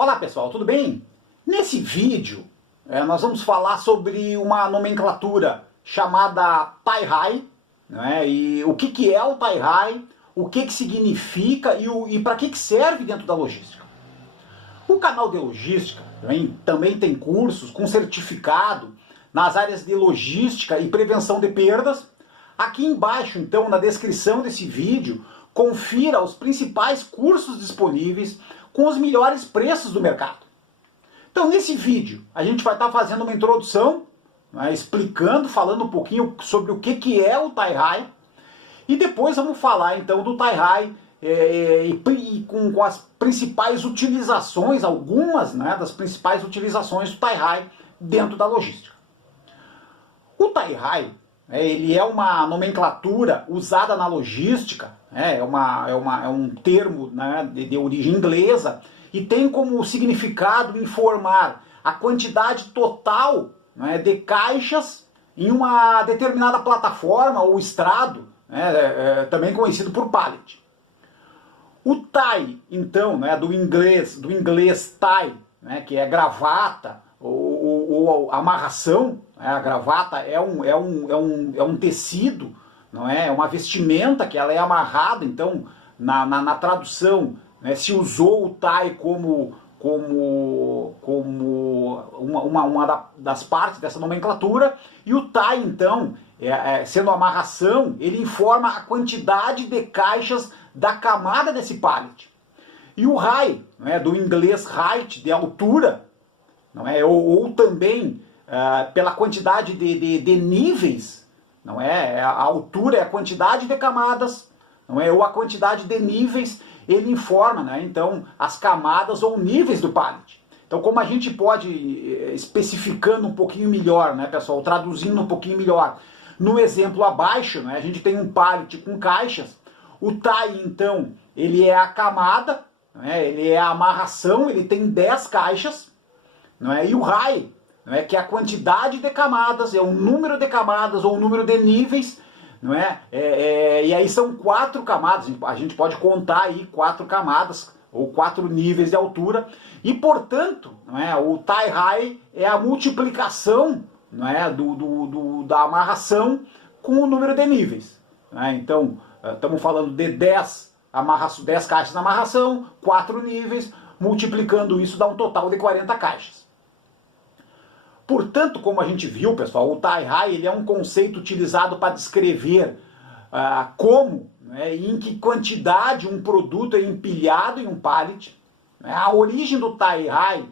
Olá pessoal, tudo bem? Nesse vídeo nós vamos falar sobre uma nomenclatura chamada tie-high, né? E o que é o tie-high, o que significa e para que serve dentro da logística. O canal de logística também tem cursos com certificado nas áreas de logística e prevenção de perdas. Aqui embaixo, então, na descrição desse vídeo, confira os principais cursos disponíveis com os melhores preços do mercado. Então, nesse vídeo, a gente vai estar fazendo uma introdução, explicando, falando um pouquinho sobre o que é o tie-high, e depois vamos falar, então, do tie-high com as principais utilizações, algumas das principais utilizações do tie-high dentro da logística. O tie-high, ele é uma nomenclatura usada na logística, é um termo de origem inglesa, e tem como significado informar a quantidade total de caixas em uma determinada plataforma ou estrado, também conhecido por pallet. O tie, então, do inglês tie, que é gravata ou amarração, a gravata é um tecido, não é? É uma vestimenta que ela é amarrada. Então, na tradução, se usou o tie como uma das partes dessa nomenclatura, e o tie, então, sendo amarração, ele informa a quantidade de caixas da camada desse pallet. E o high, do inglês height, de altura, não é? Ou também pela quantidade de níveis, não é? A altura é a quantidade de camadas, não é? Ou a quantidade de níveis, ele informa, então, as camadas ou níveis do pallet. Então, como a gente pode, especificando um pouquinho melhor, pessoal, traduzindo um pouquinho melhor, no exemplo abaixo, a gente tem um pallet com caixas. O tie, então, ele é a camada, ele é a amarração, ele tem 10 caixas, e o high, que é a quantidade de camadas, é o número de camadas ou o número de níveis, e aí são 4 camadas, a gente pode contar aí 4 camadas ou 4 níveis de altura, e portanto, o tie-high é a multiplicação da amarração com o número de níveis. Então, estamos falando de 10 caixas de amarração, 4 níveis, multiplicando isso dá um total de 40 caixas. Portanto, como a gente viu, pessoal, o tie-high ele é um conceito utilizado para descrever como e em que quantidade um produto é empilhado em um pallet. A origem do tie-high,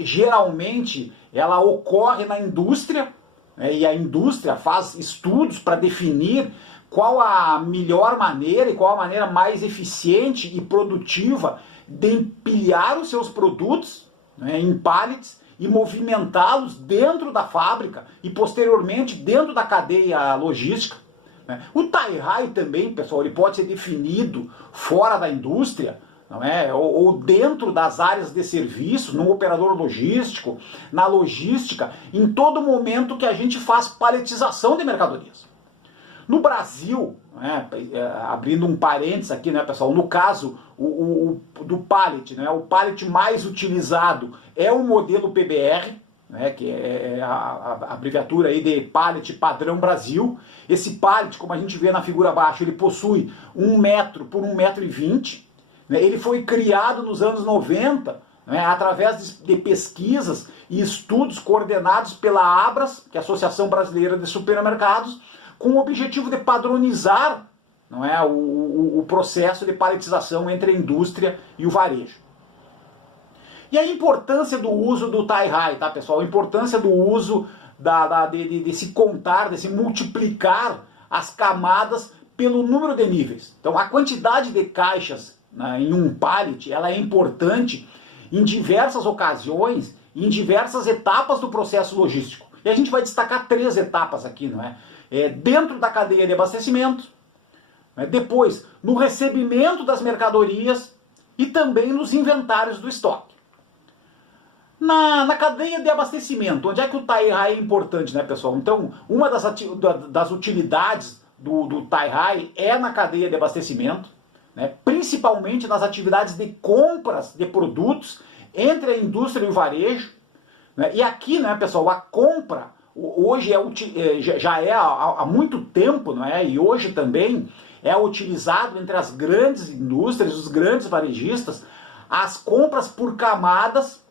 geralmente, ela ocorre na indústria, e a indústria faz estudos para definir qual a melhor maneira e qual a maneira mais eficiente e produtiva de empilhar os seus produtos em pallets e movimentá-los dentro da fábrica e posteriormente dentro da cadeia logística. O tie-high também, pessoal, ele pode ser definido fora da indústria, ou dentro das áreas de serviço, no operador logístico, na logística, em todo momento que a gente faz paletização de mercadorias. No Brasil, abrindo um parênteses aqui, pessoal, no caso do pallet, o pallet mais utilizado é o modelo PBR, que é a abreviatura aí de pallet padrão Brasil. Esse pallet, como a gente vê na figura abaixo, ele possui 1 metro por 1,20 m. Ele foi criado nos anos 90, através de pesquisas e estudos coordenados pela ABRAS, que é a Associação Brasileira de Supermercados, com o objetivo de padronizar o processo de paletização entre a indústria e o varejo. E a importância do uso do tie-high, tá, pessoal? A importância do uso de se contar, de se multiplicar as camadas pelo número de níveis. Então, a quantidade de caixas em um pallet, ela é importante em diversas ocasiões, em diversas etapas do processo logístico. E a gente vai destacar 3 etapas aqui, dentro da cadeia de abastecimento, depois no recebimento das mercadorias e também nos inventários do estoque. Na cadeia de abastecimento, onde é que o tie-high é importante, pessoal? Então, uma das utilidades do tie-high é na cadeia de abastecimento, principalmente nas atividades de compras de produtos entre a indústria e o varejo, né? E aqui, né, pessoal, a compra hoje já é há muito tempo, não é? E hoje também é utilizado entre as grandes indústrias, os grandes varejistas, as compras por camadas,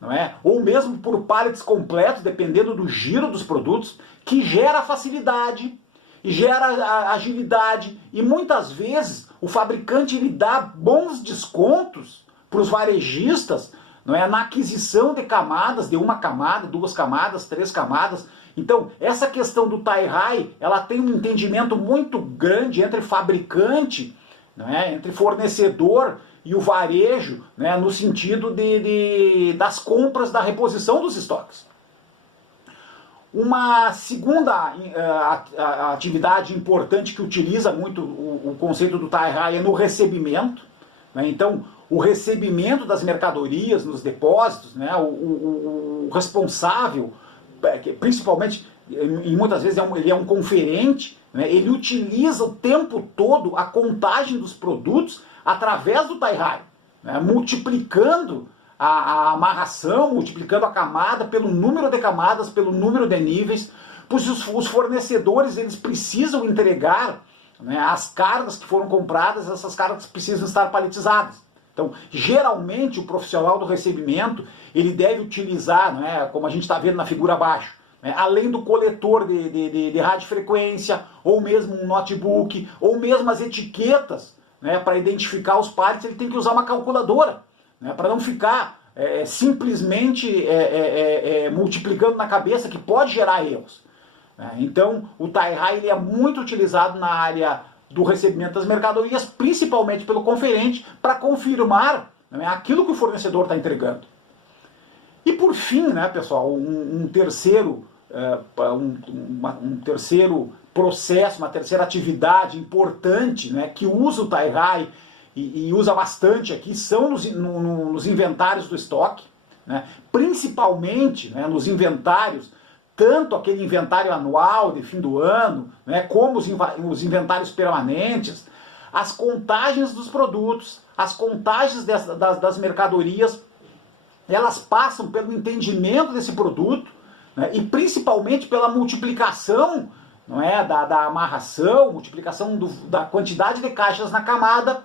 não é? Ou mesmo por pallets completos, dependendo do giro dos produtos, que gera facilidade e gera agilidade. E muitas vezes o fabricante ele dá bons descontos para os varejistas, não é? Na aquisição de camadas, de uma camada, 2 camadas, 3 camadas. Então, essa questão do tie-high, ela tem um entendimento muito grande entre fabricante, não é? Entre fornecedor e o varejo, né? No sentido das compras, da reposição dos estoques. Uma segunda atividade importante que utiliza muito o conceito do tie-high é no recebimento, né? Então, o recebimento das mercadorias nos depósitos, né? O responsável, principalmente, e muitas vezes ele é um conferente, né? Ele utiliza o tempo todo a contagem dos produtos através do tie-high, né? Multiplicando a amarração, multiplicando a camada pelo número de camadas, pelo número de níveis, pois os fornecedores eles precisam entregar, né, as cargas que foram compradas, essas cargas precisam estar paletizadas. Então, geralmente, o profissional do recebimento, ele deve utilizar, né, como a gente está vendo na figura abaixo, né, além do coletor de radiofrequência, ou mesmo um notebook, ou mesmo as etiquetas, né, para identificar os pallets, ele tem que usar uma calculadora, né, para não ficar simplesmente multiplicando na cabeça, que pode gerar erros. Então, o tie-high ele é muito utilizado na área do recebimento das mercadorias, principalmente pelo conferente, para confirmar, né, aquilo que o fornecedor está entregando. E por fim, né, pessoal, um terceiro processo, uma terceira atividade importante, né, que usa o tie-high e usa bastante aqui, são nos inventários do estoque, né, principalmente, né, nos inventários, tanto aquele inventário anual de fim do ano, né, como os inventários permanentes, as contagens dos produtos, as contagens das mercadorias, elas passam pelo entendimento desse produto, né, e principalmente pela multiplicação, não é, da amarração, multiplicação da quantidade de caixas na camada,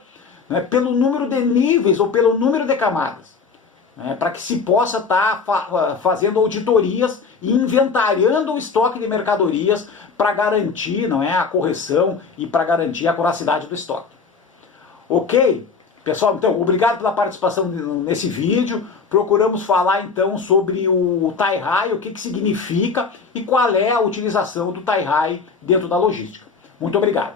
né, pelo número de níveis ou pelo número de camadas. Para que se possa estar fazendo auditorias e inventariando o estoque de mercadorias para garantir, não é, a correção e para garantir a acuracidade do estoque. Ok? Pessoal, então, obrigado pela participação nesse vídeo. Procuramos falar então sobre o tie-high, o que significa e qual é a utilização do tie-high dentro da logística. Muito obrigado.